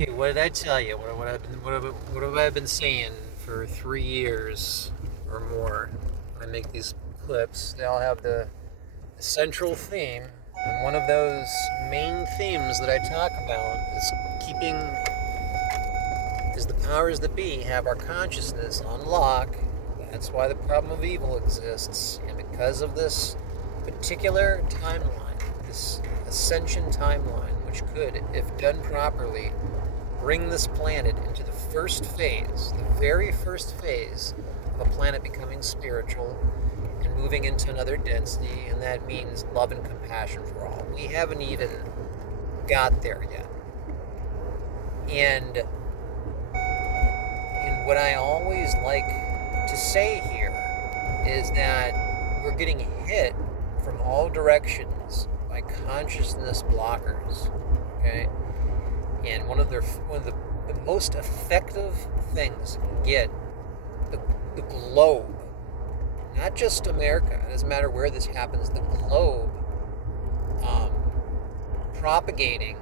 Okay, what did I tell you? What have I been saying for 3 years or more? When I make these clips, they all have the central theme, and one of those main themes that I talk about is the powers that be have our consciousness on lock. That's why the problem of evil exists, and because of this particular timeline, this ascension timeline, which could, if done properly, bring this planet into the first phase, the very first phase of a planet becoming spiritual and moving into another density, and that means love and compassion for all. We haven't even got there yet. And what I always like to say here is that we're getting hit from all directions by consciousness blockers. Okay? And one of the most effective things you can get the globe, not just America, it doesn't matter where this happens, the globe um, propagating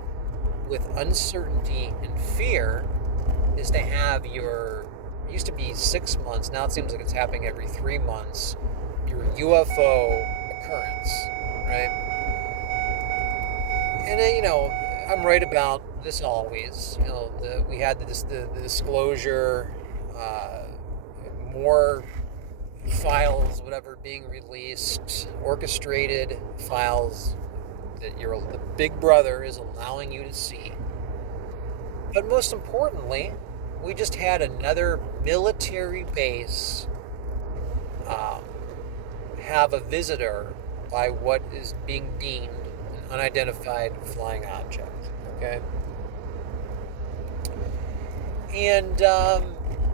with uncertainty and fear is to have it used to be 6 months, now it seems like it's happening every 3 months, your UFO occurrence, right? And I'm right about this always. We had the disclosure, uh, more files, whatever, being released, orchestrated files that the Big Brother is allowing you to see. But most importantly, we just had another military base um, have a visitor by what is being deemed an unidentified flying object. Okay, and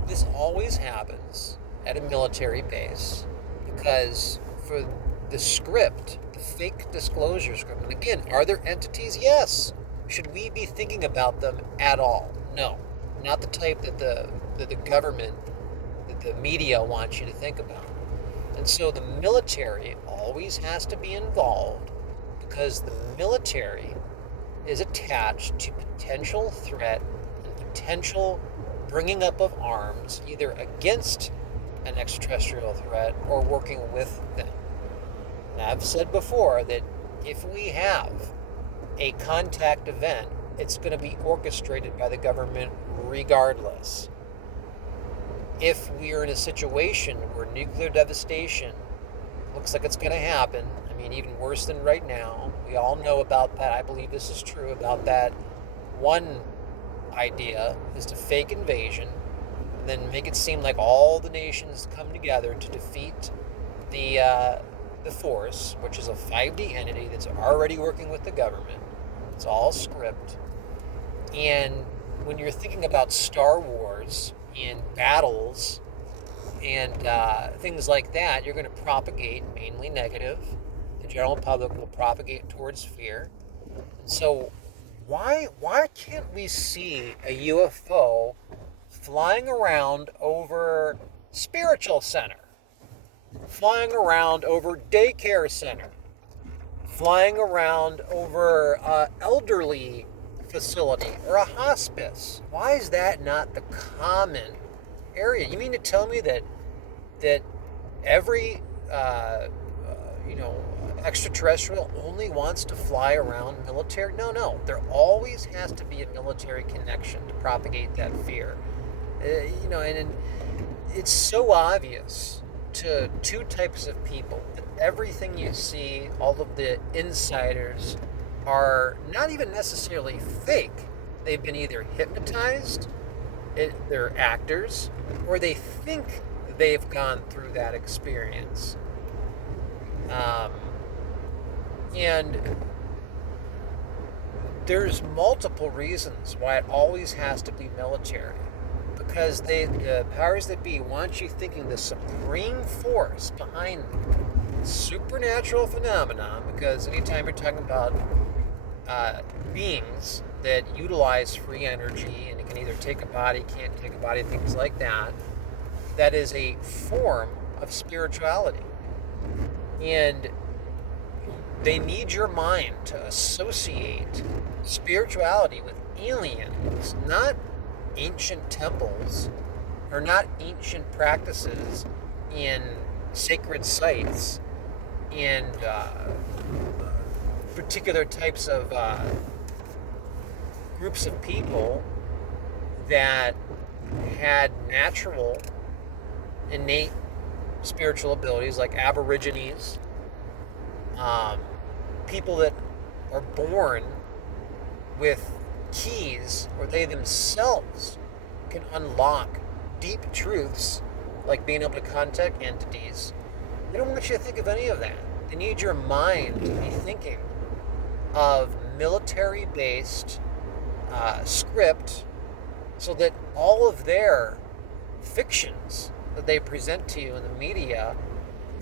this always happens at a military base because for the script, the fake disclosure script, and again, are there entities? Yes. Should we be thinking about them at all? No. Not the type that the government, that the media wants you to think about. And so the military always has to be involved because the military is attached to potential threat and potential bringing up of arms, either against an extraterrestrial threat or working with them. Now, I've said before that if we have a contact event, it's going to be orchestrated by the government regardless. If we're in a situation where nuclear devastation looks like it's going to happen, I mean, even worse than right now, we all know about that. I believe this is true about that. One idea is to fake invasion and then make it seem like all the nations come together to defeat the Force, which is a 5D entity that's already working with the government. It's all script. And when you're thinking about Star Wars and battles and things like that, you're going to propagate mainly negative. The general public will propagate towards fear. And so, why can't we see a UFO flying around over spiritual center, flying around over daycare center, flying around over elderly facility or a hospice? Why is that not the common area? You mean to tell me that every you know extraterrestrial only wants to fly around military? No. There always has to be a military connection to propagate that fear. And it's so obvious to two types of people that everything you see, all of the insiders, are not even necessarily fake. They've been either hypnotized, they're actors, or they think they've gone through that experience. Um, and there's multiple reasons why it always has to be military. Because the powers that be want you thinking the supreme force behind supernatural phenomenon. Because anytime you're talking about beings that utilize free energy and it can either take a body, can't take a body, things like that, that is a form of spirituality. And They need your mind to associate spirituality with aliens, not ancient temples or not ancient practices in sacred sites, in particular types of groups of people that had natural, innate spiritual abilities, like Aborigines, people that are born with keys, or they themselves can unlock deep truths, like being able to contact entities. They don't want you to think of any of that. They need your mind to be thinking of military-based script, so that all of their fictions that they present to you in the media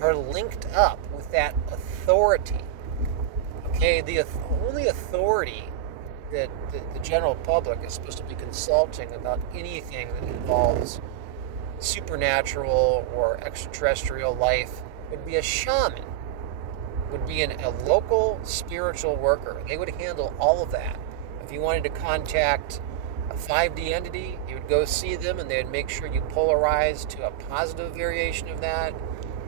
are linked up with that authority. Okay, the only authority that the general public is supposed to be consulting about anything that involves supernatural or extraterrestrial life would be a shaman, would be a local spiritual worker. They would handle all of that. If you wanted to contact a 5D entity, you would go see them and they'd make sure you polarize to a positive variation of that.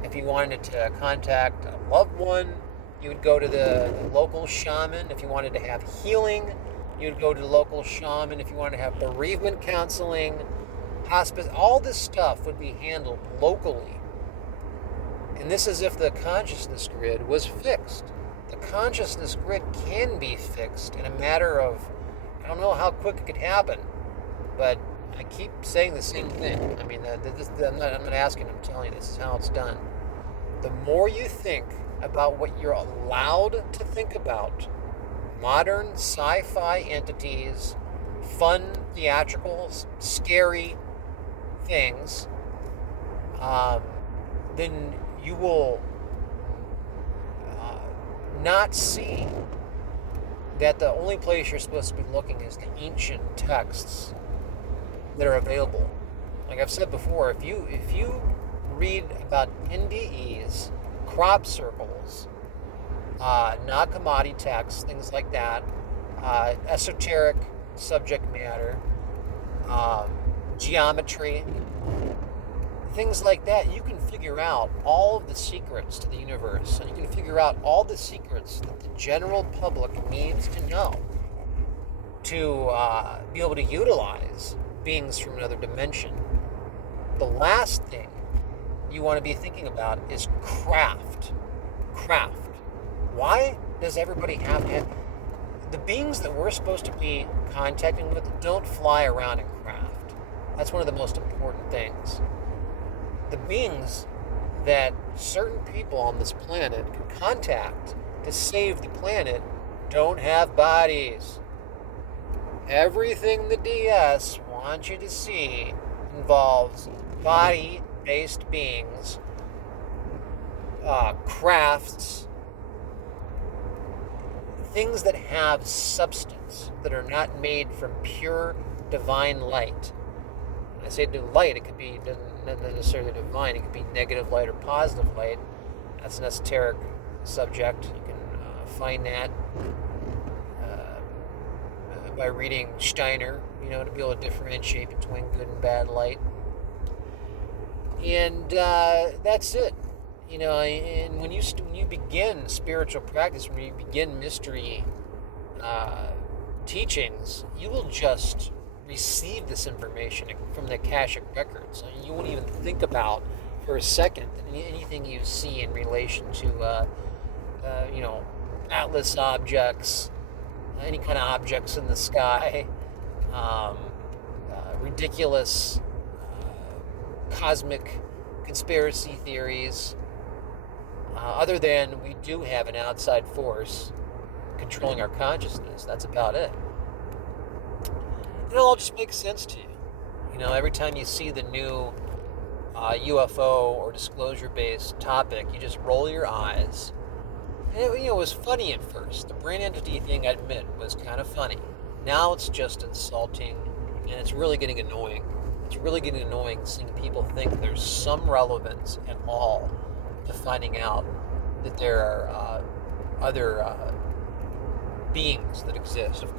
If you wanted to contact a loved one, you would go to the local shaman. If you wanted to have healing, you would go to the local shaman. If you wanted to have bereavement counseling, hospice, all this stuff would be handled locally. And this is if the consciousness grid was fixed. The consciousness grid can be fixed in a matter of, I don't know how quick it could happen, but I keep saying the same thing. I mean, I'm not asking, I'm telling you, this is how it's done. The more you think about what you're allowed to think about, modern sci-fi entities, fun, theatrical, scary things, then you will not see that the only place you're supposed to be looking is the ancient texts that are available. Like I've said before, if you read about NDEs, crop circles, Nag Hammadi texts, things like that, esoteric subject matter, geometry, things like that, you can figure out all of the secrets to the universe, and you can figure out all the secrets that the general public needs to know to be able to utilize beings from another dimension. The last thing you want to be thinking about is craft. Why does everybody have to have... The beings that we're supposed to be contacting with don't fly around in craft. That's one of the most important things. The beings that certain people on this planet can contact to save the planet don't have bodies. Everything the DS wants you to see involves body-based beings, crafts, things that have substance, that are not made from pure divine light. When I say light, it could be not necessarily divine. It could be negative light or positive light. That's an esoteric subject. You can find that by reading Steiner, to be able to differentiate between good and bad light. And that's it. And when you begin spiritual practice, when you begin mystery teachings, you will just receive this information from the Akashic records. You won't even think about for a second anything you see in relation to, Atlas objects, any kind of objects in the sky, ridiculous cosmic conspiracy theories, other than we do have an outside force controlling our consciousness. That's about it. It'll all just make sense to you. Every time you see the new UFO or disclosure-based topic, you just roll your eyes. And it was funny at first. The brain entity thing, I admit, was kind of funny. Now it's just insulting, and it's really getting annoying. It's really getting annoying seeing people think there's some relevance at all to finding out that there are other beings that exist.